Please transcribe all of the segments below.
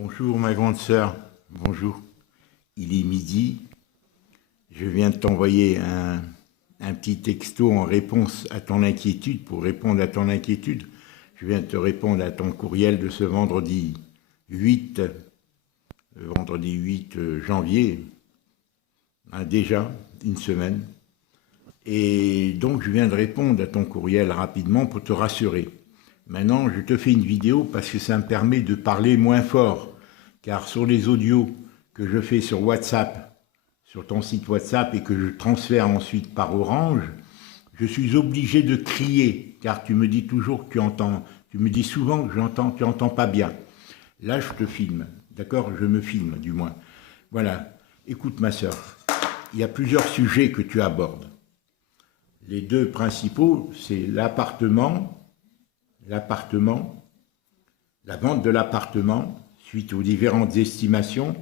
Bonjour ma grande sœur, bonjour. Il est midi, je viens de t'envoyer un petit texto en réponse à ton inquiétude, pour répondre à ton inquiétude. Je viens de te répondre à ton courriel de ce vendredi 8, janvier, déjà une semaine. Et donc je viens de répondre à ton courriel rapidement pour te rassurer. Maintenant, je te fais une vidéo parce que ça me permet de parler moins fort. Car sur les audios que je fais sur WhatsApp, sur ton site WhatsApp et que je transfère ensuite par Orange, je suis obligé de crier. Car tu me dis toujours que tu entends, tu me dis souvent que tu n'entends pas bien. Là, je te filme. D'accord? Je me filme, du moins. Voilà. Écoute, ma sœur, il y a plusieurs sujets que tu abordes. Les deux principaux, c'est l'appartement, la vente de l'appartement, suite aux différentes estimations,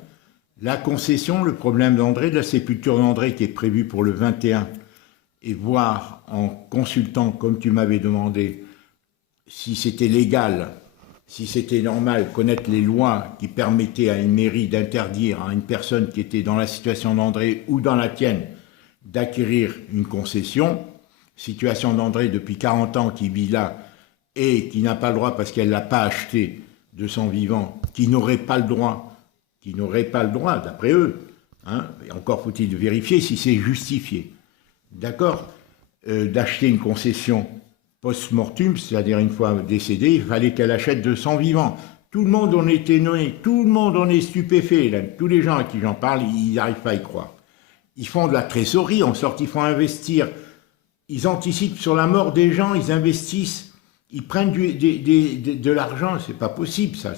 la concession, le problème d'André, de la sépulture d'André qui est prévue pour le 21, et voir en consultant, comme tu m'avais demandé, si c'était légal, si c'était normal, connaître les lois qui permettaient à une mairie d'interdire à une personne qui était dans la situation d'André ou dans la tienne d'acquérir une concession, situation d'André depuis 40 ans qui vit là, et qui n'a pas le droit parce qu'elle ne l'a pas acheté de son vivant, qui n'aurait pas le droit, d'après eux, hein, et encore faut-il vérifier si c'est justifié, d'accord, d'acheter une concession post-mortem, c'est-à-dire une fois décédée, il fallait qu'elle achète de son vivant. Tout le monde en est étonné, tout le monde en est stupéfait, là. Tous les gens à qui j'en parle, ils n'arrivent pas à y croire. Ils font de la trésorerie, en sorte, ils font investir, ils anticipent sur la mort des gens, ils investissent. Ils prennent de l'argent, c'est pas possible ça,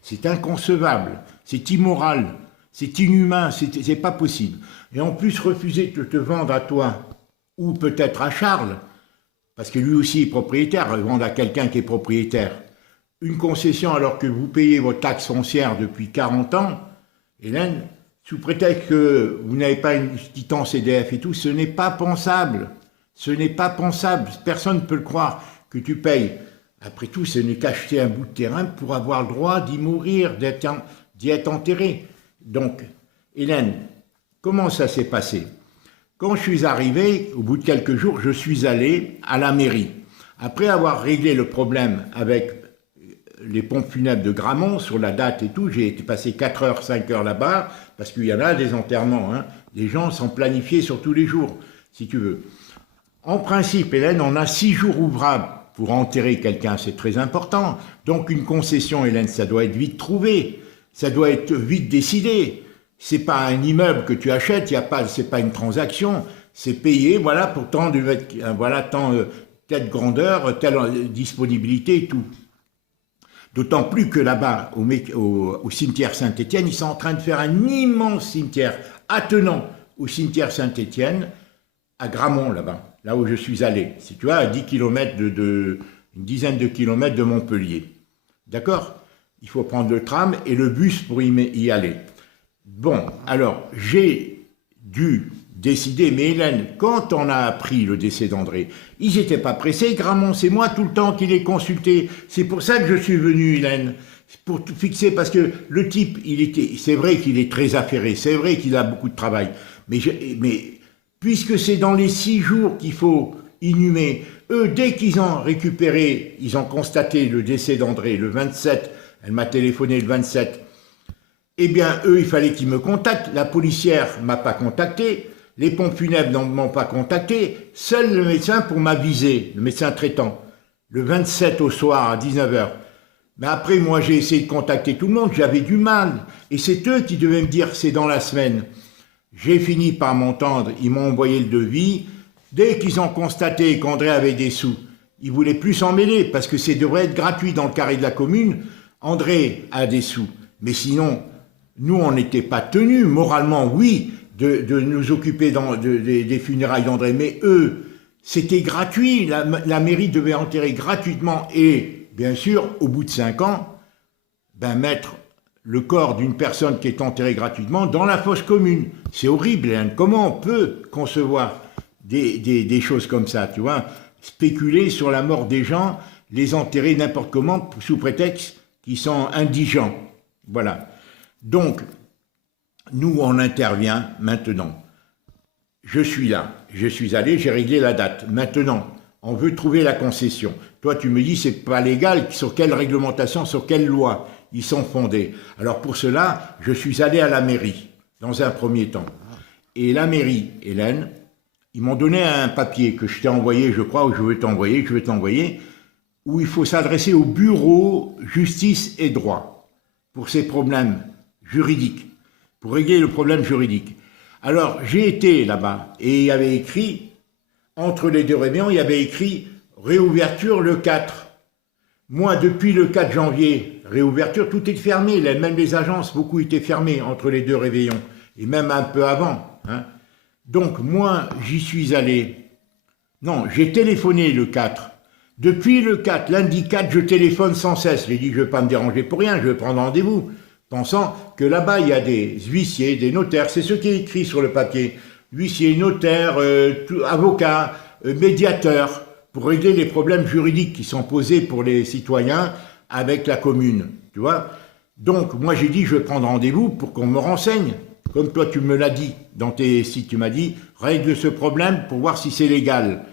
c'est inconcevable, c'est immoral, c'est inhumain, c'est pas possible. Et en plus refuser de te vendre à toi, ou peut-être à Charles, parce que lui aussi est propriétaire, vendre à quelqu'un qui est propriétaire, une concession alors que vous payez vos taxes foncières depuis 40 ans, Hélène, sous prétexte que vous n'avez pas une quittance CDF et tout, ce n'est pas pensable, personne ne peut le croire. Que tu payes. Après tout, ce n'est qu'acheter un bout de terrain pour avoir le droit d'y mourir, d'y être enterré. Donc, Hélène, comment ça s'est passé? Quand je suis arrivé, au bout de quelques jours, je suis allé à la mairie. Après avoir réglé le problème avec les pompes funèbres de Gramont, sur la date et tout, j'ai été passé 4 heures, 5 heures là-bas, parce qu'il y en a des enterrements. Hein. Les gens sont planifiés sur tous les jours, si tu veux. En principe, Hélène, on a 6 jours ouvrables pour enterrer quelqu'un, c'est très important. Donc une concession, Hélène, ça doit être vite trouvé, ça doit être vite décidé. C'est pas un immeuble que tu achètes, c'est pas une transaction, c'est payé, voilà, pour tant de telle grandeur, telle disponibilité et tout. D'autant plus que là-bas, au cimetière Saint-Étienne, ils sont en train de faire un immense cimetière attenant au cimetière Saint-Étienne, à Gramont, là où je suis allé, si tu vois, à 10 km une dizaine de kilomètres de Montpellier. D'accord? Il faut prendre le tram et le bus pour y aller. Bon, alors, j'ai dû décider, mais Hélène, quand on a appris le décès d'André, ils n'étaient pas pressés, Gramont, c'est moi tout le temps qui les consulté. C'est pour ça que je suis venu, Hélène, pour tout fixer, parce que le type, c'est vrai qu'il est très affairé, c'est vrai qu'il a beaucoup de travail, mais puisque c'est dans les 6 jours qu'il faut inhumer, eux, dès qu'ils ont récupéré, ils ont constaté le décès d'André le 27, elle m'a téléphoné le 27, eh bien, eux, il fallait qu'ils me contactent, la policière ne m'a pas contacté, les pompes funèbres ne m'ont pas contacté, seul le médecin pour m'aviser, le médecin traitant, le 27 au soir à 19 h. Mais après, moi, j'ai essayé de contacter tout le monde, j'avais du mal, et c'est eux qui devaient me dire c'est dans la semaine. J'ai fini par m'entendre, ils m'ont envoyé le devis. Dès qu'ils ont constaté qu'André avait des sous, ils ne voulaient plus s'en mêler parce que ça devrait être gratuit dans le carré de la commune. André a des sous, mais sinon, nous, on n'était pas tenus, moralement, oui, de nous occuper des funérailles d'André, mais eux, c'était gratuit. La mairie devait enterrer gratuitement et, bien sûr, au bout de 5 ans, mettre le corps d'une personne qui est enterrée gratuitement dans la fosse commune. C'est horrible, hein. Comment on peut concevoir des choses comme ça, tu vois, spéculer sur la mort des gens, les enterrer n'importe comment sous prétexte qu'ils sont indigents. Voilà. Donc, nous, on intervient maintenant. Je suis là, je suis allé, j'ai réglé la date. Maintenant, on veut trouver la concession. Toi, tu me dis, c'est pas légal, sur quelle réglementation, sur quelle loi ils sont fondés. Alors pour cela, je suis allé à la mairie, dans un premier temps. Et la mairie, Hélène, ils m'ont donné un papier que je t'ai envoyé, je crois, ou je vais t'envoyer, où il faut s'adresser au bureau justice et droit pour ces problèmes juridiques, pour régler le problème juridique. Alors, j'ai été là-bas et il y avait écrit, entre les deux réunions, il y avait écrit réouverture le 4. Moi, depuis le 4 janvier, réouverture, tout est fermé, même les agences, beaucoup étaient fermées entre les deux réveillons, et même un peu avant. Hein. Donc, moi, j'y suis allé. Non, j'ai téléphoné le 4. Depuis le 4, lundi 4, je téléphone sans cesse. J'ai dit, je ne vais pas me déranger pour rien, je vais prendre rendez-vous. Pensant que là-bas, il y a des huissiers, des notaires, c'est ce qui est écrit sur le papier. Huissiers, notaires, avocats, médiateurs, pour régler les problèmes juridiques qui sont posés pour les citoyens avec la commune, tu vois. Donc, moi, j'ai dit, je vais prendre rendez-vous pour qu'on me renseigne. Comme toi, tu me l'as dit dans tes sites, tu m'as dit, règle ce problème pour voir si c'est légal.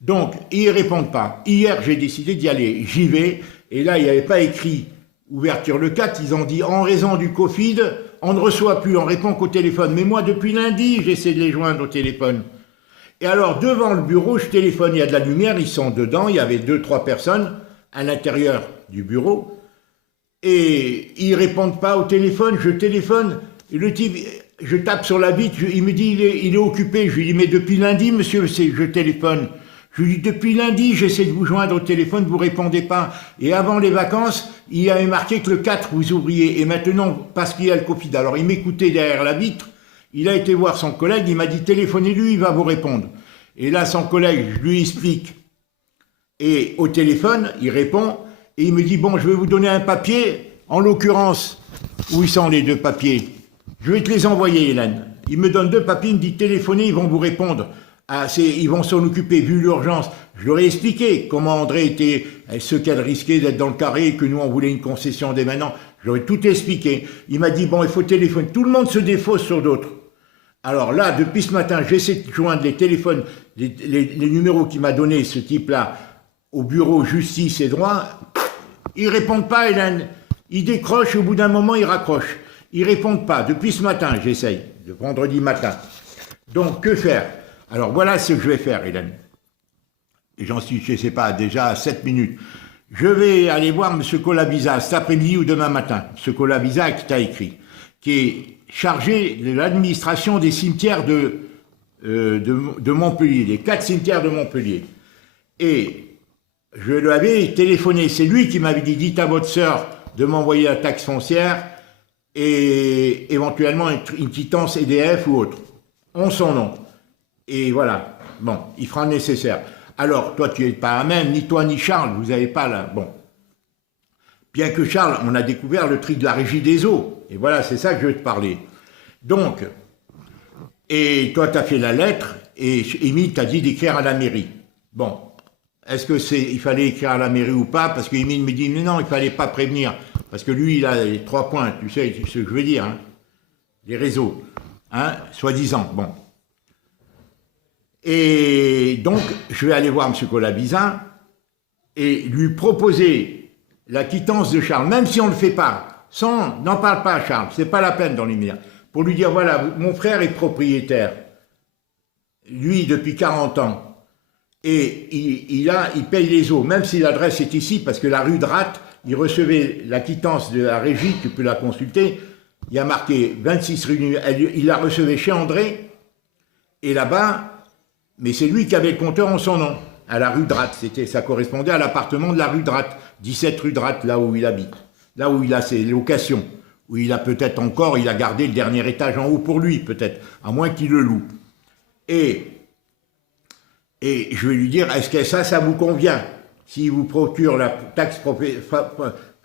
Donc, ils ne répondent pas. Hier, j'ai décidé d'y aller. J'y vais. Et là, il n'y avait pas écrit ouverture le 4. Ils ont dit, en raison du Covid, on ne reçoit plus, on répond qu'au téléphone. Mais moi, depuis lundi, j'essaie de les joindre au téléphone. Et alors, devant le bureau, je téléphone. Il y a de la lumière, ils sont dedans. Il y avait 2-3 personnes à l'intérieur du bureau. Et ils ne répondent pas au téléphone. Je téléphone. Et le type, je tape sur la vitre. Il me dit, il est occupé. Je lui dis, mais depuis lundi, monsieur, je téléphone. Je lui dis, depuis lundi, j'essaie de vous joindre au téléphone, vous ne répondez pas. Et avant les vacances, il y avait marqué que le 4, vous ouvriez. Et maintenant, parce qu'il y a le Covid, alors il m'écoutait derrière la vitre, il a été voir son collègue, il m'a dit, téléphonez-lui, il va vous répondre. Et là, son collègue, je lui explique. Et au téléphone, il répond, et il me dit, bon, je vais vous donner un papier, en l'occurrence, où ils sont les 2 papiers? Je vais te les envoyer, Hélène. Il me donne 2 papiers, il me dit, téléphonez, ils vont vous répondre. Ah, ils vont s'en occuper, vu l'urgence. Je leur ai expliqué comment André était, ce qu'elle risquait d'être dans le carré, et que nous, on voulait une concession dès maintenant. Je leur ai tout expliqué. Il m'a dit, bon, il faut téléphoner. Tout le monde se défausse sur d'autres. Alors là, depuis ce matin, j'essaie de joindre les téléphones, les numéros qu'il m'a donnés, ce type-là, au bureau justice et droit. Ils répondent pas, Hélène. Ils décrochent, au bout d'un moment, ils raccrochent. Ils répondent pas. Depuis ce matin, j'essaye, de vendredi matin. Donc, que faire? Alors voilà ce que je vais faire, Hélène. Et j'en suis, je ne sais pas, déjà à 7 minutes. Je vais aller voir M. Colavisa cet après-midi ou demain matin. M. Colavisa qui t'a écrit, qui est chargé de l'administration des cimetières de Montpellier, les 4 cimetières de Montpellier. Et je lui avais téléphoné. C'est lui qui m'avait dit, dites à votre sœur de m'envoyer la taxe foncière et éventuellement une quittance EDF ou autre. On son nom. Et voilà, bon, il fera le nécessaire. Alors, toi, tu n'es pas à même, ni toi ni Charles, vous n'avez pas là, bon. Bien que Charles, on a découvert le tri de la régie des eaux. Et voilà, c'est ça que je vais te parler. Donc, et toi, tu as fait la lettre, et Émile t'a dit d'écrire à la mairie. Bon, est-ce que il fallait écrire à la mairie ou pas? Parce qu'Émile me dit, mais non, il ne fallait pas prévenir. Parce que lui, il a les 3 points, tu sais ce que je veux dire, hein, les réseaux, hein, soi-disant, bon. Et donc, je vais aller voir M. Colavisa et lui proposer la quittance de Charles, même si on ne le fait pas, n'en parle pas à Charles, c'est pas la peine dans l'immédiat, pour lui dire, voilà, mon frère est propriétaire, lui, depuis 40 ans, et il paye les eaux, même si l'adresse est ici, parce que la rue de Ratte, il recevait la quittance de la régie, tu peux la consulter, il y a marqué 26 rue, il la recevait chez André, et là-bas, mais c'est lui qui avait le compteur en son nom, à la rue de Ratte. Ça correspondait à l'appartement de la rue de Ratte, 17 rue de Ratte, là où il habite. Là où il a ses locations. Où il a peut-être encore, il a gardé le dernier étage en haut pour lui, peut-être, à moins qu'il le loue. Et je vais lui dire, est-ce que ça vous convient? S'il vous procure la taxe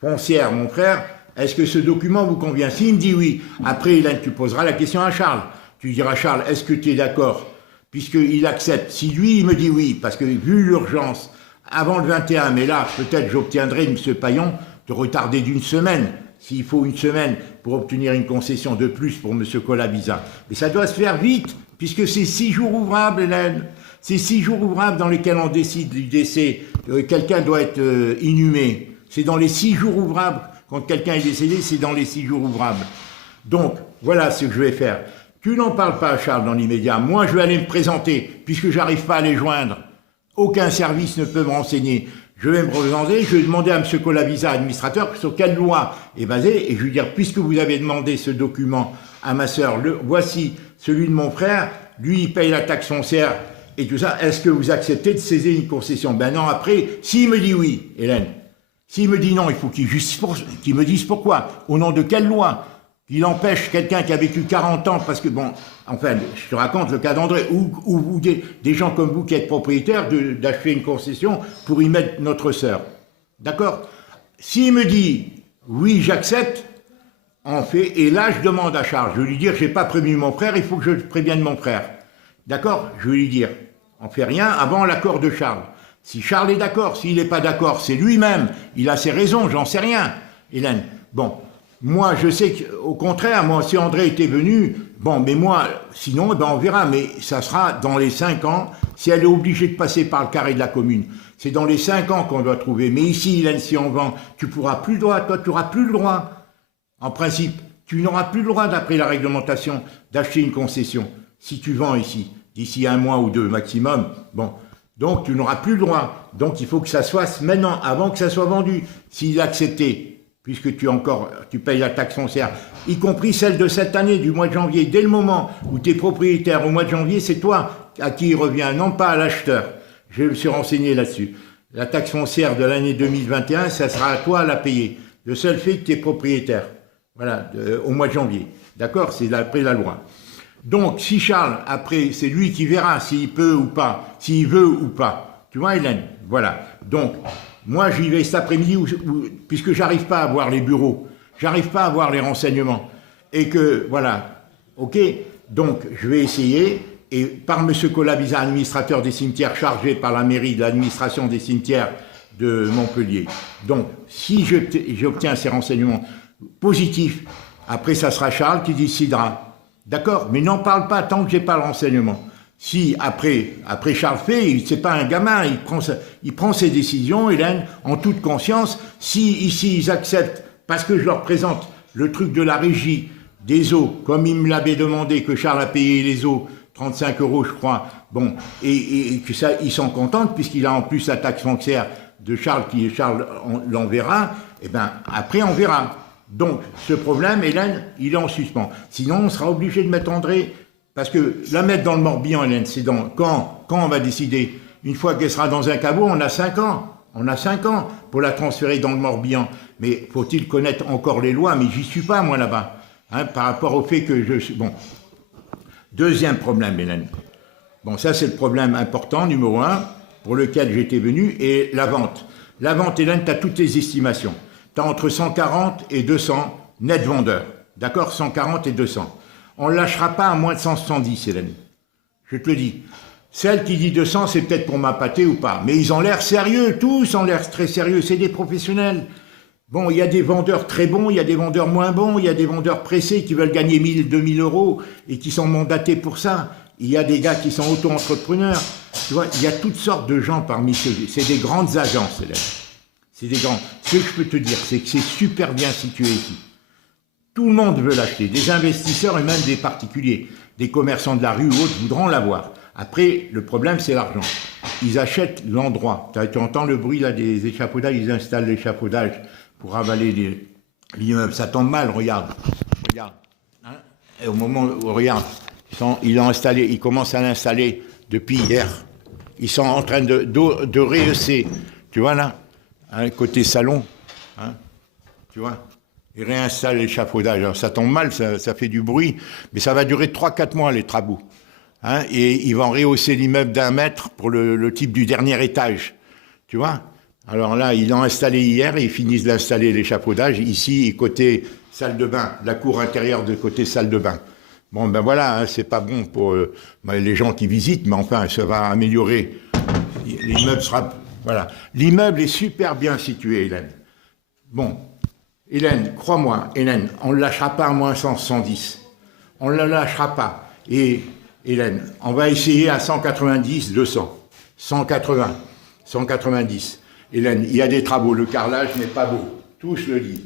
foncière, mon frère, est-ce que ce document vous convient? S'il me dit oui, après, là, tu poseras la question à Charles. Tu diras, Charles, est-ce que tu es d'accord? Puisqu'il accepte. Si lui, il me dit oui, parce que vu l'urgence, avant le 21, mais là, peut-être j'obtiendrai de M. Paillon de retarder d'1 semaine. s'il faut une semaine pour obtenir une concession de plus pour M. Colavisa. Mais ça doit se faire vite, puisque c'est 6 jours ouvrables, Hélène. C'est 6 jours ouvrables dans lesquels on décide du décès. Quelqu'un doit être inhumé. C'est dans les 6 jours ouvrables. Quand quelqu'un est décédé, c'est dans les 6 jours ouvrables. Donc, voilà ce que je vais faire. Tu n'en parles pas à Charles dans l'immédiat. Moi, je vais aller me présenter, puisque j'arrive pas à les joindre. Aucun service ne peut me renseigner. Je vais me présenter, je vais demander à M. Colavisa, administrateur, sur quelle loi est basée, et je vais dire, puisque vous avez demandé ce document à ma sœur, voici celui de mon frère, lui, il paye la taxe foncière et tout ça, est-ce que vous acceptez de saisir une concession? Ben non, après, s'il me dit oui, Hélène, s'il me dit non, il faut qu'il me dise pourquoi, au nom de quelle loi, qu'il empêche quelqu'un qui a vécu 40 ans, parce que bon, enfin, je te raconte le cas d'André, ou des gens comme vous qui êtes propriétaires d'acheter une concession pour y mettre notre sœur. D'accord? S'il me dit oui, j'accepte, on fait, et là je demande à Charles, je vais lui dire, j'ai pas prévenu mon frère, il faut que je prévienne mon frère. D'accord? Je vais lui dire, on fait rien avant l'accord de Charles. Si Charles est d'accord, s'il n'est pas d'accord, c'est lui-même, il a ses raisons, j'en sais rien, Hélène. Bon. Moi, je sais qu'au contraire, moi, si André était venu, bon, mais moi, sinon, ben, on verra, mais ça sera dans les 5 ans, si elle est obligée de passer par le carré de la commune. C'est dans les 5 ans qu'on doit trouver. Mais ici, Hélène, si on vend, tu pourras plus le droit, toi, tu n'auras plus le droit. En principe, tu n'auras plus le droit, d'après la réglementation, d'acheter une concession. Si tu vends ici, d'ici 1 mois ou 2 maximum, bon. Donc, tu n'auras plus le droit. Donc, il faut que ça se fasse maintenant, avant que ça soit vendu. S'il a accepté, puisque tu payes la taxe foncière, y compris celle de cette année, du mois de janvier, dès le moment où tu es propriétaire au mois de janvier, c'est toi à qui il revient, non pas à l'acheteur. Je me suis renseigné là-dessus. La taxe foncière de l'année 2021, ça sera à toi à la payer. Le seul fait que tu es propriétaire, voilà, au mois de janvier. D'accord? C'est après la loi. Donc, si Charles, après, c'est lui qui verra s'il peut ou pas, s'il veut ou pas. Tu vois, Hélène? Voilà. Donc, moi, j'y vais cet après-midi, puisque j'arrive pas à voir les bureaux, j'arrive pas à voir les renseignements, et que, voilà, ok, donc je vais essayer, et par M. Colavisa, administrateur des cimetières, chargé par la mairie de l'administration des cimetières de Montpellier. Donc, si j'obtiens ces renseignements positifs, après ça sera Charles qui décidera, d'accord, mais n'en parle pas tant que j'ai pas le renseignement. Si après Charles fait, c'est pas un gamin, il prend ses décisions, Hélène, en toute conscience. Si ici ils acceptent, parce que je leur présente le truc de la régie des eaux, comme il me l'avait demandé, que Charles a payé les eaux, 35 € je crois, bon, et que ça, ils sont contents, puisqu'il a en plus la taxe foncière de Charles, Charles l'enverra, et ben après on verra. Donc ce problème, Hélène, il est en suspens. Sinon on sera obligé de mettre André. Parce que la mettre dans le Morbihan, Hélène, c'est quand on va décider. Une fois qu'elle sera dans un caveau, on a 5 ans. On a 5 ans pour la transférer dans le Morbihan. Mais faut-il connaître encore les lois? Mais j'y suis pas, moi, là-bas. Hein, par rapport au fait que je suis... Bon. Deuxième problème, Hélène. Bon, ça, c'est le problème important, numéro 1, pour lequel j'étais venu, et la vente. La vente, Hélène, tu as toutes les estimations. Tu as entre 140 et 200 net vendeurs. D'accord? 140 et 200. On ne lâchera pas à moins de 170, Hélène. Je te le dis. Celle qui dit 200, c'est peut-être pour m'appâter ou pas. Mais ils ont l'air sérieux, tous ont l'air très sérieux. C'est des professionnels. Bon, il y a des vendeurs très bons, il y a des vendeurs moins bons, il y a des vendeurs pressés qui veulent gagner 1000, 2000 € et qui sont mandatés pour ça. Il y a des gars qui sont auto-entrepreneurs. Tu vois, il y a toutes sortes de gens parmi ceux. C'est des grandes agences, Hélène. C'est des grands. Ce que je peux te dire, c'est que c'est super bien situé ici. Tout le monde veut l'acheter, des investisseurs et même des particuliers. Des commerçants de la rue ou autres voudront l'avoir. Après, le problème, c'est l'argent. Ils achètent l'endroit. Tu entends le bruit là des échafaudages, ils installent l'échafaudage pour avaler l'immeuble. Ça tombe mal, regarde. Regarde. Hein? Et au moment où, regarde, ils commencent à l'installer depuis hier. Ils sont en train de rehausser. Tu vois là, hein, côté salon. Hein, tu vois. Ils réinstallent l'échafaudage. Alors ça tombe mal, ça fait du bruit, mais ça va durer 3-4 mois les travaux. Hein, et ils vont rehausser l'immeuble d'1 mètre pour le type du dernier étage. Tu vois? Alors là, ils l'ont installé hier et ils finissent d'installer l'échafaudage ici, côté salle de bain, la cour intérieure de côté salle de bain. Bon, ben voilà, hein, c'est pas bon pour les gens qui visitent, mais enfin, ça va améliorer. L'immeuble sera... Voilà. L'immeuble est super bien situé, Hélène. Bon. Hélène, crois-moi, Hélène, on ne lâchera pas à moins 100, 110. On ne la lâchera pas. Et Hélène, on va essayer à 190, 200. 180, 190. Hélène, il y a des travaux, le carrelage n'est pas beau. Tous le disent.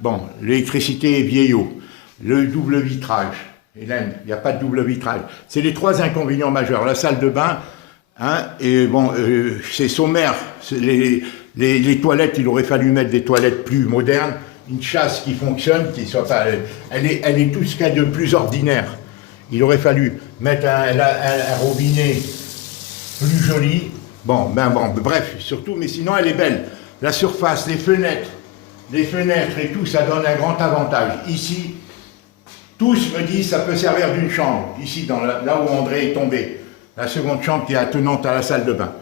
Bon, l'électricité est vieillot. Le double vitrage. Hélène, il n'y a pas de double vitrage. C'est les 3 inconvénients majeurs. La salle de bain, hein, et bon, c'est sommaire. Les toilettes, il aurait fallu mettre des toilettes plus modernes. Une chasse qui fonctionne, qui soit pas, elle est tout ce qu'il y a de plus ordinaire. Il aurait fallu mettre un robinet plus joli. Bon, bref, surtout, mais sinon elle est belle. La surface, les fenêtres et tout, ça donne un grand avantage. Ici, tous me disent ça peut servir d'une chambre. Ici, là où André est tombé, la seconde chambre qui est attenante à la salle de bain.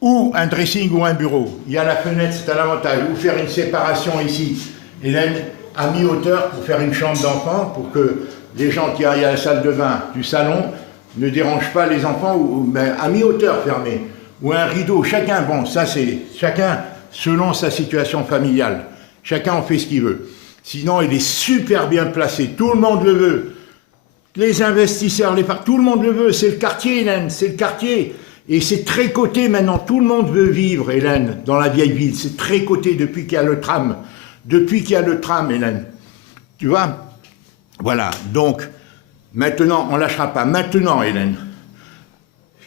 Ou un dressing ou un bureau. Il y a la fenêtre, c'est un avantage. Ou faire une séparation ici. Hélène, à mi-hauteur pour faire une chambre d'enfant, pour que les gens qui aillent à la salle de bain du salon ne dérangent pas les enfants, mais à mi-hauteur fermée. Ou un rideau, chacun, bon, ça c'est chacun selon sa situation familiale. Chacun en fait ce qu'il veut. Sinon, il est super bien placé, tout le monde le veut. Les investisseurs, tout le monde le veut, c'est le quartier, Hélène, c'est le quartier. Et c'est très coté maintenant, tout le monde veut vivre, Hélène, dans la vieille ville. C'est très coté depuis qu'il y a le tram. Depuis qu'il y a le tram, Hélène. Tu vois? Voilà, donc, maintenant, on ne lâchera pas. Maintenant, Hélène,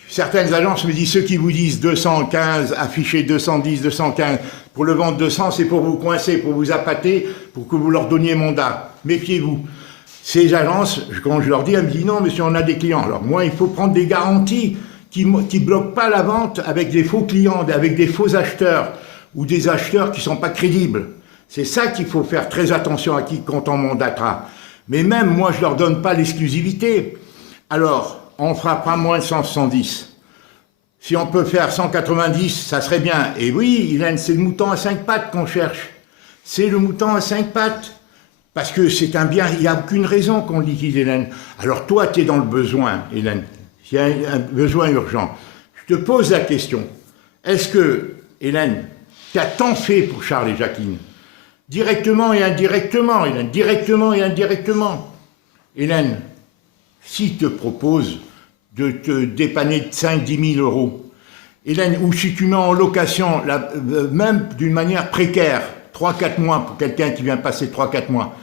certaines agences me disent, ceux qui vous disent 215, affichés 210, 215, pour le vendre 200, c'est pour vous coincer, pour vous appâter, pour que vous leur donniez mandat. Méfiez-vous. Ces agences, quand je leur dis, elles me disent, non, monsieur, on a des clients. Alors moi, il faut prendre des garanties qui ne bloquent pas la vente avec des faux clients, avec des faux acheteurs, ou des acheteurs qui ne sont pas crédibles. C'est ça qu'il faut faire très attention à qui quand on mandatera. Mais même, moi, je ne leur donne pas l'exclusivité. Alors, on ne fera pas moins de 100, 110. Si on peut faire 190, ça serait bien. Et oui, Hélène, c'est le mouton à 5 pattes qu'on cherche. C'est le mouton à 5 pattes. Parce que c'est un bien, il n'y a aucune raison qu'on le liquide, Hélène. Alors toi, tu es dans le besoin, Hélène. Il y a un besoin urgent. Je te pose la question. Est-ce que, Hélène, tu as tant fait pour Charles et Jacqueline? Directement et indirectement, Hélène. Directement et indirectement. Hélène, s'il te propose de te dépanner de 5-10 000 euros, Hélène, ou si tu mets en location, même d'une manière précaire, 3-4 mois pour quelqu'un qui vient passer 3-4 mois,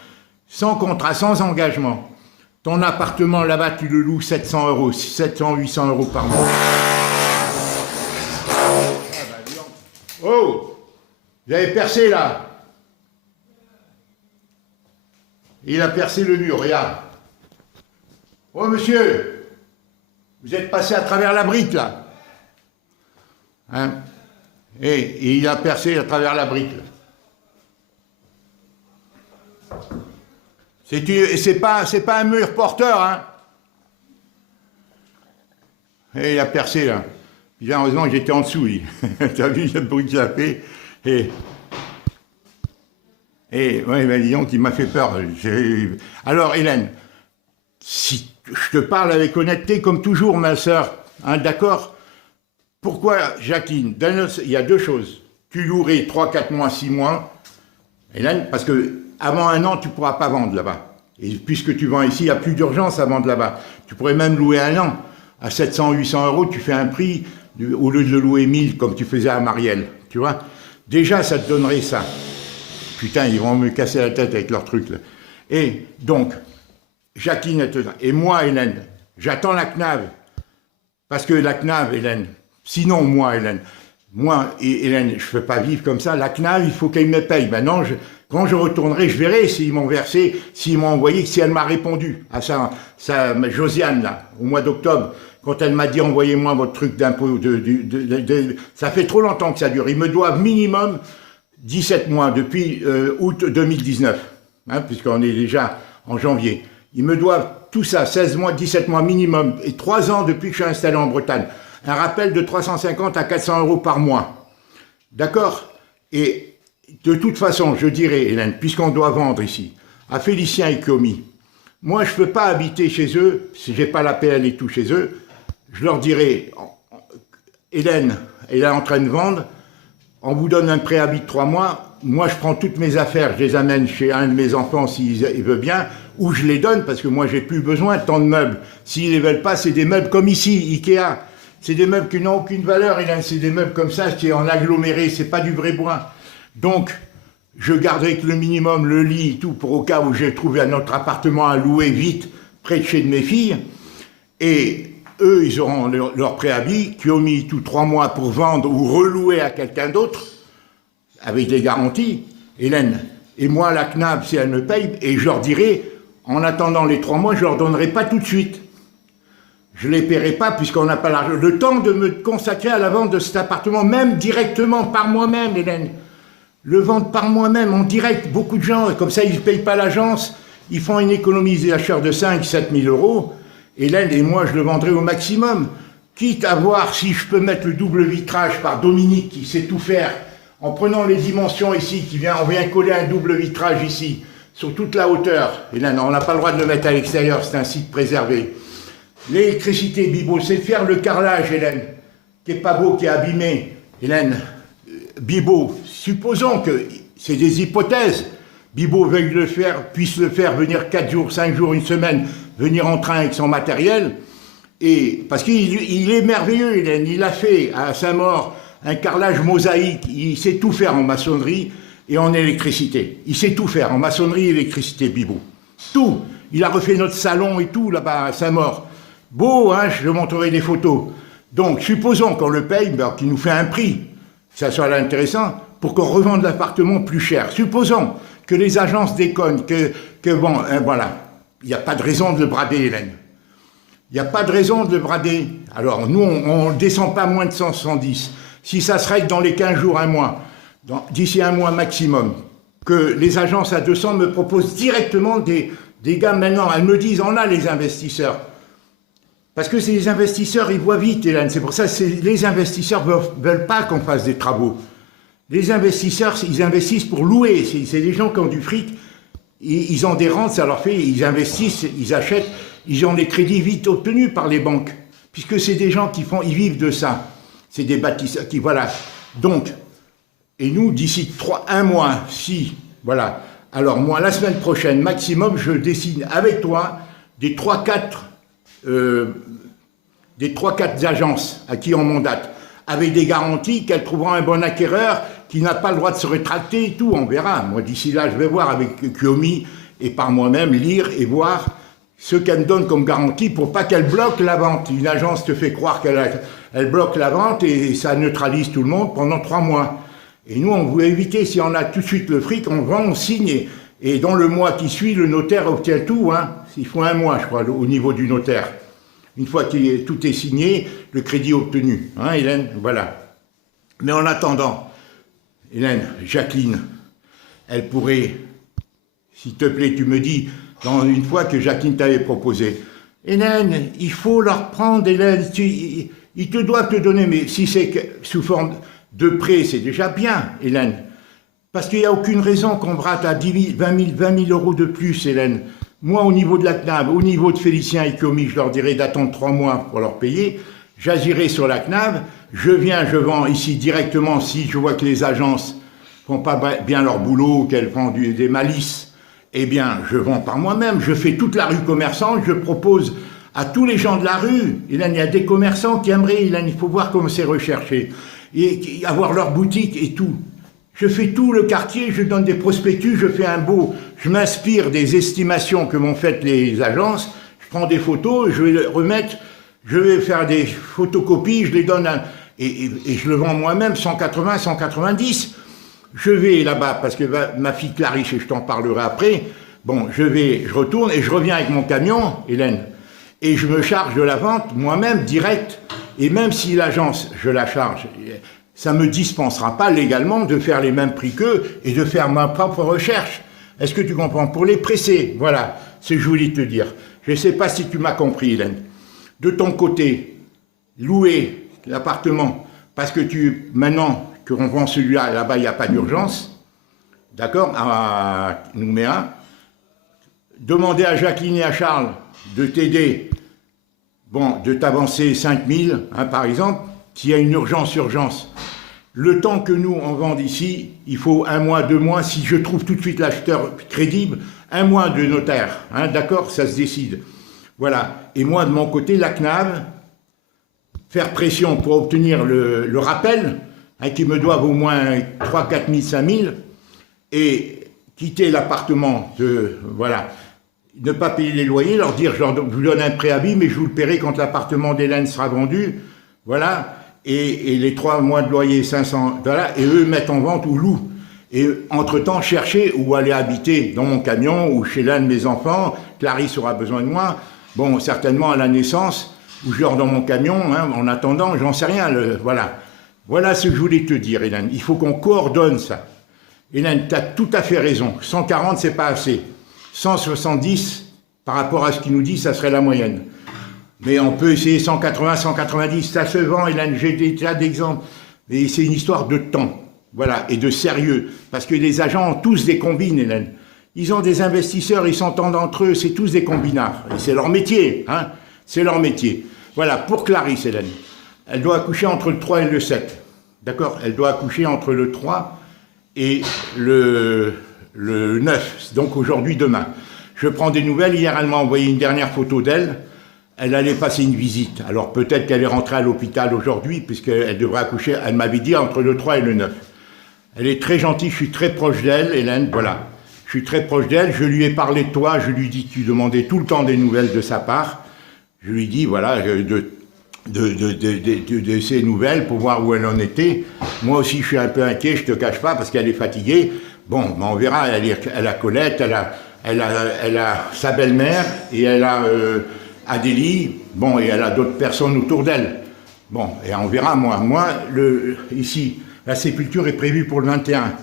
sans contrat, sans engagement, ton appartement là-bas, tu le loues 700 euros, 700, 800 euros par mois. Oh, vous avez percé là. Il a percé le mur, regarde. Oh monsieur, vous êtes passé à travers la brique là. Hein? Et il a percé à travers la brique là. C'est pas un mur porteur, hein. Et il a percé là. Puis là, heureusement que j'étais en dessous, t'as vu le bruit que ça fait. Et ouais, ben dis donc, il m'a fait peur. Alors, Hélène, si je te parle avec honnêteté, comme toujours, ma sœur, hein, d'accord? Pourquoi, Jacqueline? Il y a deux choses. Tu louerais 3-4 mois, 6 mois, Hélène, parce que avant 1 an, tu ne pourras pas vendre là-bas. Et puisque tu vends ici, il n'y a plus d'urgence à vendre là-bas. Tu pourrais même louer 1 an. À 700, 800 euros, tu fais un prix, au lieu de le louer 1000, comme tu faisais à Marielle. Tu vois? Déjà, ça te donnerait ça. Putain, ils vont me casser la tête avec leur truc, là. Et donc, Jacqueline, et moi, Hélène, j'attends la CNAV. Parce que la CNAV, Hélène, sinon moi, Hélène, Hélène, je ne peux pas vivre comme ça. La CNAV, il faut qu'elle me paye. Maintenant, quand je retournerai, je verrai s'ils m'ont versé, s'ils m'ont envoyé, si elle m'a répondu à ça, Josiane, là, au mois d'octobre, quand elle m'a dit envoyez-moi votre truc d'impôt. Ça fait trop longtemps que ça dure. Ils me doivent minimum 17 mois depuis août 2019, hein, puisqu'on est déjà en janvier. Ils me doivent tout ça, 16 mois, 17 mois minimum, et 3 ans depuis que je suis installé en Bretagne. Un rappel de 350 à 400 euros par mois. D'accord? Et de toute façon, je dirais, Hélène, puisqu'on doit vendre ici, à Félicien et Comi, moi je ne peux pas habiter chez eux, si je n'ai pas l'APL et tout chez eux, je leur dirais, Hélène, elle est en train de vendre, on vous donne un préavis de 3 mois, moi je prends toutes mes affaires, je les amène chez un de mes enfants s'il veut bien, ou je les donne parce que moi j'ai plus besoin de tant de meubles. S'ils les veulent pas, c'est des meubles comme ici, Ikea. C'est des meubles qui n'ont aucune valeur, et là c'est des meubles comme ça, qui est en aggloméré, c'est pas du vrai bois. Donc, je garderai que le minimum, le lit, tout, pour au cas où j'ai trouvé un autre appartement à louer vite, près de chez de mes filles. Et eux, ils auront leur préavis, qui ont mis tout 3 mois pour vendre ou relouer à quelqu'un d'autre, avec des garanties, Hélène. Et moi, la CNAV, si elle me paye, et je leur dirai, en attendant les 3 mois, je leur donnerai pas tout de suite. Je ne les paierai pas puisqu'on n'a pas l'argent. Le temps de me consacrer à la vente de cet appartement, même directement par moi-même, Hélène. Le vendre par moi-même, en direct, beaucoup de gens, comme ça ils ne payent pas l'agence, ils font une économie des acheteurs de 5-7 000 euros, Hélène et moi je le vendrai au maximum. Quitte à voir si je peux mettre le double vitrage par Dominique qui sait tout faire, en prenant les dimensions ici, on vient coller un double vitrage ici, sur toute la hauteur. Hélène, on n'a pas le droit de le mettre à l'extérieur, c'est un site préservé. L'électricité, Bibo, c'est de faire le carrelage, Hélène, qui est pas beau, qui est abîmé. Hélène, Bibo, supposons que c'est des hypothèses. Bibo veuille le faire, puisse le faire, venir 4 jours, 5 jours, une semaine, venir en train avec son matériel. Et parce qu'il est merveilleux, Hélène, il a fait à Saint-Maur un carrelage mosaïque, il sait tout faire en maçonnerie et en électricité. Il sait tout faire en maçonnerie et électricité, Bibo. Tout. Il a refait notre salon et tout là-bas à Saint-Maur. Beau, hein, je montrerai des photos. Donc, supposons qu'on le paye, ben, qu'il nous fait un prix, ça soit intéressant, pour qu'on revende l'appartement plus cher. Supposons que les agences déconnent, que bon, hein, voilà, il n'y a pas de raison de le brader, Hélène. Il n'y a pas de raison de le brader. Alors, nous, on ne descend pas moins de 100, 110. Si ça se règle dans les 15 jours, un mois, d'ici un mois maximum, que les agences à 200 me proposent directement des gars maintenant, elles me disent, on a les investisseurs. Parce que les investisseurs, ils voient vite, Hélène. C'est pour ça que les investisseurs ne veulent pas qu'on fasse des travaux. Les investisseurs, ils investissent pour louer. C'est des gens qui ont du fric. Ils ont des rentes, ça leur fait, ils investissent, ils achètent. Ils ont des crédits vite obtenus par les banques. Puisque c'est des gens ils vivent de ça. C'est des bâtisseurs qui, voilà. Donc, et nous, d'ici un mois, si, voilà. Alors moi, la semaine prochaine, maximum, je dessine avec toi des 3-4 agences à qui on mandate, avec des garanties qu'elles trouveront un bon acquéreur qui n'a pas le droit de se rétracter et tout, on verra. Moi, d'ici là, je vais voir avec Kiomi et par moi-même, lire et voir ce qu'elle me donne comme garantie pour pas qu'elle bloque la vente. Une agence te fait croire qu'elle bloque la vente et ça neutralise tout le monde pendant 3 mois. Et nous, on veut éviter, si on a tout de suite le fric, on vend, on signe. Et dans le mois qui suit, le notaire obtient tout. Hein. Il faut un mois, je crois, au niveau du notaire. Une fois que tout est signé, le crédit obtenu. Hein, Hélène? Voilà. Mais en attendant, Hélène, Jacqueline, elle pourrait, s'il te plaît, tu me dis, une fois que Jacqueline t'avait proposé, Hélène, il faut leur prendre, Hélène, ils te doivent te donner, mais si c'est sous forme de prêt, c'est déjà bien, Hélène. Parce qu'il n'y a aucune raison qu'on brate à 10 000, 20 000 euros de plus, Hélène. Moi, au niveau de la CNAV, au niveau de Félicien et Kiomi, je leur dirais d'attendre 3 mois pour leur payer. J'agirai sur la CNAV. Je vends ici directement si je vois que les agences font pas bien leur boulot, qu'elles font des malices. Eh bien, je vends par moi-même. Je fais toute la rue commerçante. Je propose à tous les gens de la rue. Hélène, il y a des commerçants qui aimeraient, Hélène, il faut voir comment c'est recherché. Et avoir leur boutique et tout. Je fais tout le quartier, je donne des prospectus, je fais je m'inspire des estimations que m'ont faites les agences, je prends des photos, je vais les remettre, je vais faire des photocopies, je les donne, et je le vends moi-même 180, 190. Je vais là-bas, parce que ma fille Clarisse, et je t'en parlerai après, bon, je retourne et je reviens avec mon camion, Hélène, et je me charge de la vente moi-même, direct, et même si l'agence, je la charge, ça ne me dispensera pas légalement de faire les mêmes prix qu'eux et de faire ma propre recherche. Est-ce que tu comprends? Pour les presser, voilà ce que je voulais te dire. Je ne sais pas si tu m'as compris, Hélène. De ton côté, louer l'appartement, parce que maintenant qu'on vend celui-là, là-bas, il n'y a pas d'urgence, d'accord, à Nouméa, demander à Jacqueline et à Charles de t'aider, bon, de t'avancer 5 000, hein, par exemple, s'il y a une urgence, Le temps que nous, on vende ici, il faut 1 mois, 2 mois. Si je trouve tout de suite l'acheteur crédible, 1 mois de notaire. Hein, d'accord, ça se décide. Voilà. Et moi, de mon côté, la CNAV, faire pression pour obtenir le rappel, hein, qui me doivent au moins 3 4 000, 5 000, et quitter l'appartement, voilà, ne pas payer les loyers, leur dire, je vous donne un préavis, mais je vous le paierai quand l'appartement d'Hélène sera vendu, voilà, et les 3 mois de loyer, 500, voilà, et eux mettent en vente ou louent. Et entre-temps, chercher où aller habiter, dans mon camion, ou chez l'un de mes enfants. Clarisse aura besoin de moi, bon, certainement à la naissance, ou je dors dans mon camion, hein, en attendant, j'en sais rien, voilà. Voilà ce que je voulais te dire, Hélène, il faut qu'on coordonne ça. Hélène, tu as tout à fait raison. 140, c'est pas assez. 170, par rapport à ce qu'il nous dit, ça serait la moyenne. Mais on peut essayer 180, 190, ça se vend, Hélène, j'ai des tas d'exemples. Mais c'est une histoire de temps, voilà, et de sérieux. Parce que les agents ont tous des combines, Hélène. Ils ont des investisseurs, ils s'entendent entre eux, c'est tous des combinards. Et c'est leur métier, hein. C'est leur métier. Voilà, pour Clarisse, Hélène, elle doit accoucher entre le 3 et le 7. D'accord? Elle doit accoucher entre le 3 et le 9, donc aujourd'hui, demain. Je prends des nouvelles, hier elle m'a envoyé une dernière photo d'elle, elle allait passer une visite, alors peut-être qu'elle est rentrée à l'hôpital aujourd'hui, puisqu'elle devrait accoucher, elle m'avait dit entre le 3 et le 9. Elle est très gentille, je suis très proche d'elle, Hélène, voilà. Je suis très proche d'elle, je lui ai parlé de toi, je lui ai dit que tu demandais tout le temps des nouvelles de sa part. Je lui ai dit, voilà, de ses nouvelles pour voir où elle en était. Moi aussi, je suis un peu inquiet, je te cache pas, parce qu'elle est fatiguée. Bon, ben on verra, elle a Colette, elle a sa belle-mère, et elle a Adélie, bon, et elle a d'autres personnes autour d'elle. Bon, et on verra, moi, ici, la sépulture est prévue pour le 21.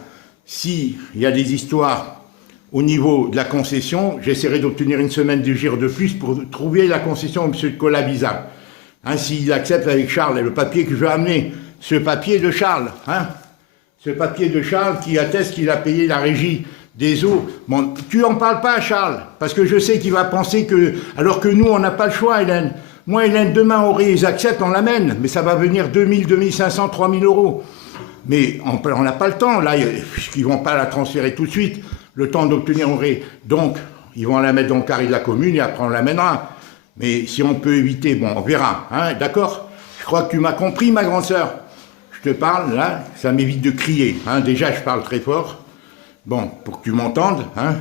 S'il y a des histoires au niveau de la concession, j'essaierai d'obtenir une semaine de gire de plus pour trouver la concession de M. Colavisa. Hein, s'il accepte avec Charles, et le papier que je vais amener, ce papier de Charles, hein, ce papier de Charles qui atteste qu'il a payé la régie des eaux. Bon, tu en parles pas à Charles, parce que je sais qu'il va penser que, alors que nous, on n'a pas le choix, Hélène. Moi, Hélène, demain, ils acceptent, on l'amène, mais ça va venir 2000, 2500, 3000 euros. Mais on n'a pas le temps, là, puisqu'ils ne vont pas la transférer tout de suite, le temps d'obtenir Auré. Donc, ils vont la mettre dans le carré de la commune, et après on l'amènera. Mais si on peut éviter, bon, on verra, hein, d'accord? Je crois que tu m'as compris, ma grande sœur. Je te parle, là, ça m'évite de crier. Hein. Déjà, je parle très fort. Bon, pour que tu m'entendes. Hein.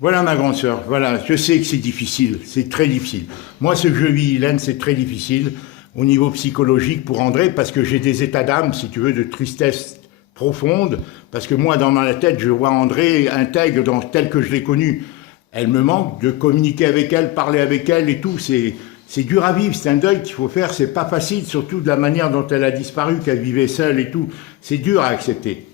Voilà, ma grande sœur. Voilà, je sais que c'est difficile. C'est très difficile. Moi, ce que je vis, Hélène, c'est très difficile au niveau psychologique pour André, parce que j'ai des états d'âme, si tu veux, de tristesse profonde. Parce que moi, dans ma tête, je vois André intègre tel que je l'ai connu. Elle me manque de communiquer avec elle, parler avec elle et tout. C'est dur à vivre, c'est un deuil qu'il faut faire, c'est pas facile, surtout de la manière dont elle a disparu, qu'elle vivait seule et tout. C'est dur à accepter.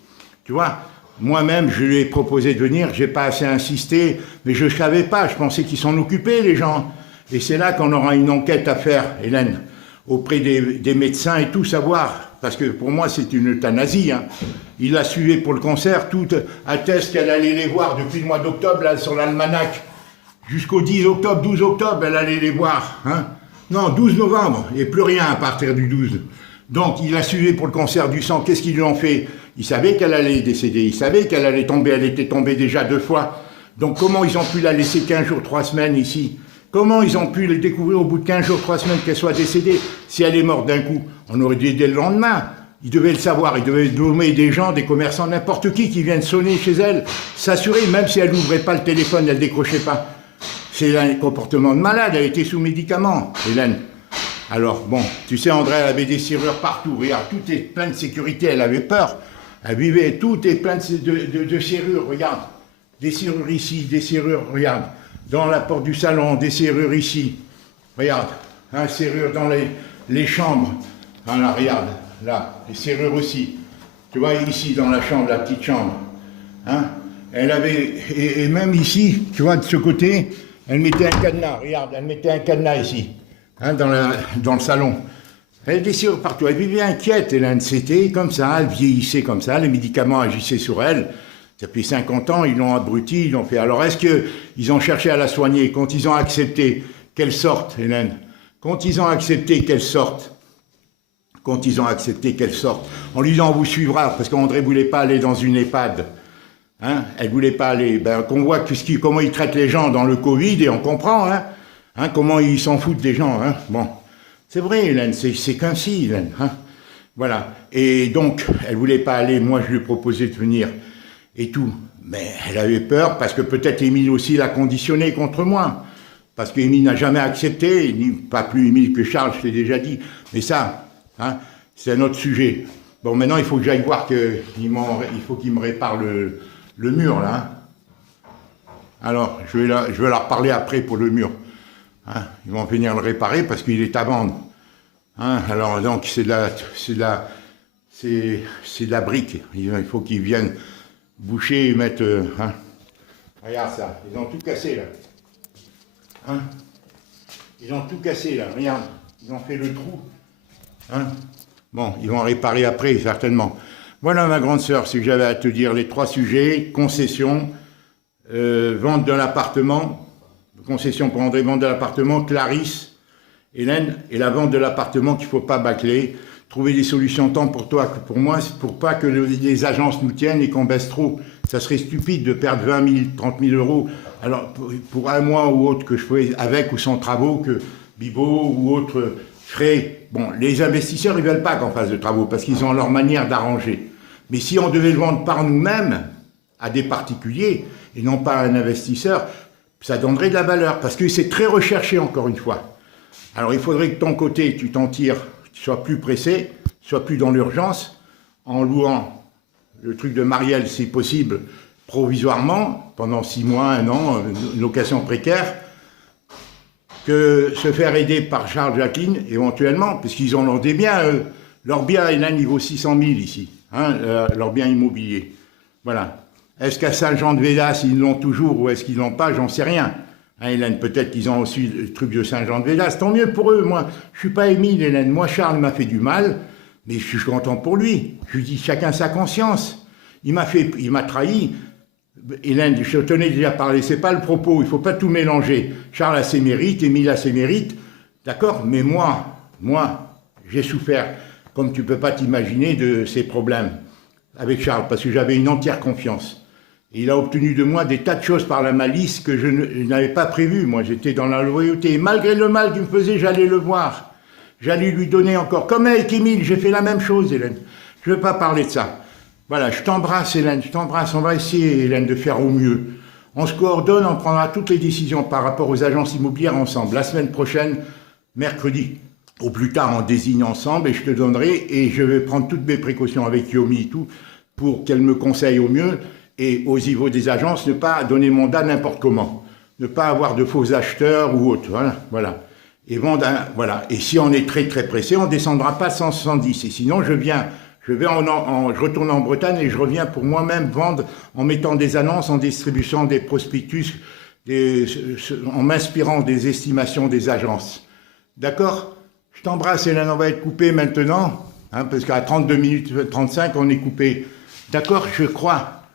Tu vois, moi-même, je lui ai proposé de venir, j'ai pas assez insisté, mais je savais pas, je pensais qu'ils s'en occupaient, les gens. Et c'est là qu'on aura une enquête à faire, Hélène, auprès des médecins et tout savoir. Parce que pour moi, c'est une euthanasie. Hein. Il la suivait pour le concert, tout atteste qu'elle allait les voir depuis le mois d'octobre, là, sur l'almanach. Jusqu'au 10 octobre, 12 octobre, elle allait les voir. Hein. Non, 12 novembre, et plus rien à partir du 12. Donc, il la suivait pour le concert du sang. Qu'est-ce qu'ils lui ont fait? Ils savaient qu'elle allait décéder, ils savaient qu'elle allait tomber, elle était tombée déjà 2 fois. Donc, comment ils ont pu la laisser 15 jours, 3 semaines ici? Comment ils ont pu le découvrir au bout de 15 jours, 3 semaines qu'elle soit décédée? Si elle est morte d'un coup, on aurait dû aider le lendemain. Ils devaient le savoir, ils devaient nommer des gens, des commerçants, n'importe qui viennent sonner chez elle, s'assurer, même si elle n'ouvrait pas le téléphone, elle ne décrochait pas. C'est un comportement de malade, elle était sous médicaments, Hélène. Alors, bon, tu sais, André, elle avait des serrures partout, regarde, tout est plein de sécurité, elle avait peur. Elle vivait, tout est plein de serrures, regarde. Des serrures ici, des serrures, regarde. Dans la porte du salon, des serrures ici. Regarde, hein, serrures dans les chambres. Voilà, regarde, là, les serrures aussi. Tu vois, ici, dans la chambre, la petite chambre. Hein, elle avait, et même ici, tu vois, de ce côté, elle mettait un cadenas, regarde, elle mettait un cadenas ici, hein, dans le salon. Elle était serrure partout, elle vivait inquiète, Hélène, c'était comme ça, elle vieillissait comme ça, les médicaments agissaient sur elle. Depuis 50 ans, ils l'ont abruti, ils l'ont fait. Alors, est-ce qu'ils ont cherché à la soigner? Quand ils ont accepté qu'elle sorte, Hélène, quand ils ont accepté qu'elle sorte, quand ils ont accepté qu'elle sorte. En lui disant, on vous suivra, parce qu'André ne voulait pas aller dans une EHPAD. Hein, elle ne voulait pas aller. Ben, qu'on voit comment ils traitent les gens dans le Covid, et on comprend, hein, comment ils s'en foutent des gens. Hein. Bon, c'est vrai, Hélène, c'est qu'ainsi, Hélène. Hein. Voilà. Et donc, elle ne voulait pas aller, moi je lui ai proposé de venir, et tout. Mais elle avait peur, parce que peut-être Émile aussi l'a conditionné contre moi. Parce qu'Émile n'a jamais accepté, ni pas plus Émile que Charles, je l'ai déjà dit. Mais ça, hein, c'est un autre sujet. Bon, maintenant, il faut que j'aille voir il faut qu'il me répare le mur, là. Hein. Alors, je vais leur parler après pour le mur. Hein, ils vont venir le réparer parce qu'il est à vendre. Hein, alors, donc, c'est de la brique. Il faut qu'ils viennent boucher et mettre... hein. Regarde ça, ils ont tout cassé, là. Hein, ils ont tout cassé, là, regarde. Ils ont fait le trou. Hein. Bon, ils vont réparer après, certainement. Voilà, ma grande sœur, ce que j'avais à te dire. Les 3 sujets, concession, vente de l'appartement, concession pour André, vente de l'appartement, Clarisse, Hélène, et la vente de l'appartement qu'il ne faut pas bâcler. Trouver des solutions tant pour toi que pour moi, pour pas que les agences nous tiennent et qu'on baisse trop. Ça serait stupide de perdre 20 000, 30 000 euros. Alors, pour un mois ou autre que je fais avec ou sans travaux, que Bibo ou autre ferait... Bon, les investisseurs, ils ne veulent pas qu'on fasse de travaux parce qu'ils ont leur manière d'arranger. Mais si on devait le vendre par nous-mêmes à des particuliers et non pas à un investisseur, ça donnerait de la valeur parce que c'est très recherché, encore une fois. Alors, il faudrait que de ton côté, tu t'en tires, tu sois plus pressé, sois plus dans l'urgence, en louant le truc de Marielle, si possible, provisoirement, pendant 6 mois, 1 an, une location précaire, que se faire aider par Charles Jacqueline, éventuellement, puisqu'ils ont des biens, eux. Leur bien, il a un niveau 600 000 ici, hein, leur bien immobilier. Voilà. Est-ce qu'à Saint-Jean-de-Védas, ils l'ont toujours, ou est-ce qu'ils l'ont pas, j'en sais rien. Hein, Hélène, peut-être qu'ils ont aussi le truc de Saint-Jean-de-Védas, tant mieux pour eux, moi. Je suis pas Émile, Hélène. Moi, Charles m'a fait du mal, mais je suis content pour lui. Je lui dis, chacun sa conscience. Il m'a trahi. Hélène, je tenais déjà à parler, c'est pas le propos, il ne faut pas tout mélanger. Charles a ses mérites, Émile a ses mérites, d'accord, mais moi, j'ai souffert, comme tu ne peux pas t'imaginer, de ces problèmes avec Charles, parce que j'avais une entière confiance. Et il a obtenu de moi des tas de choses par la malice que je n'avais pas prévues. Moi, j'étais dans la loyauté, et malgré le mal qu'il me faisait, j'allais le voir. J'allais lui donner encore, comme avec Émile, j'ai fait la même chose, Hélène. Je ne veux pas parler de ça. Voilà, je t'embrasse, Hélène, je t'embrasse. On va essayer, Hélène, de faire au mieux. On se coordonne, on prendra toutes les décisions par rapport aux agences immobilières ensemble. La semaine prochaine, mercredi, au plus tard, on désigne ensemble et je te donnerai, et je vais prendre toutes mes précautions avec Yomi et tout, pour qu'elle me conseille au mieux, et au niveau des agences, ne pas donner mandat n'importe comment. Ne pas avoir de faux acheteurs ou autre. Voilà. Et vendre voilà. Et si on est très très pressé, on ne descendra pas 170. Et sinon, je retourne en Bretagne et je reviens pour moi-même vendre en mettant des annonces, en distribuant des prospectus, en m'inspirant des estimations des agences. D'accord? Je t'embrasse, Hélène, on va être coupé maintenant, hein, parce qu'à 32 minutes 35, on est coupé. D'accord? Je crois.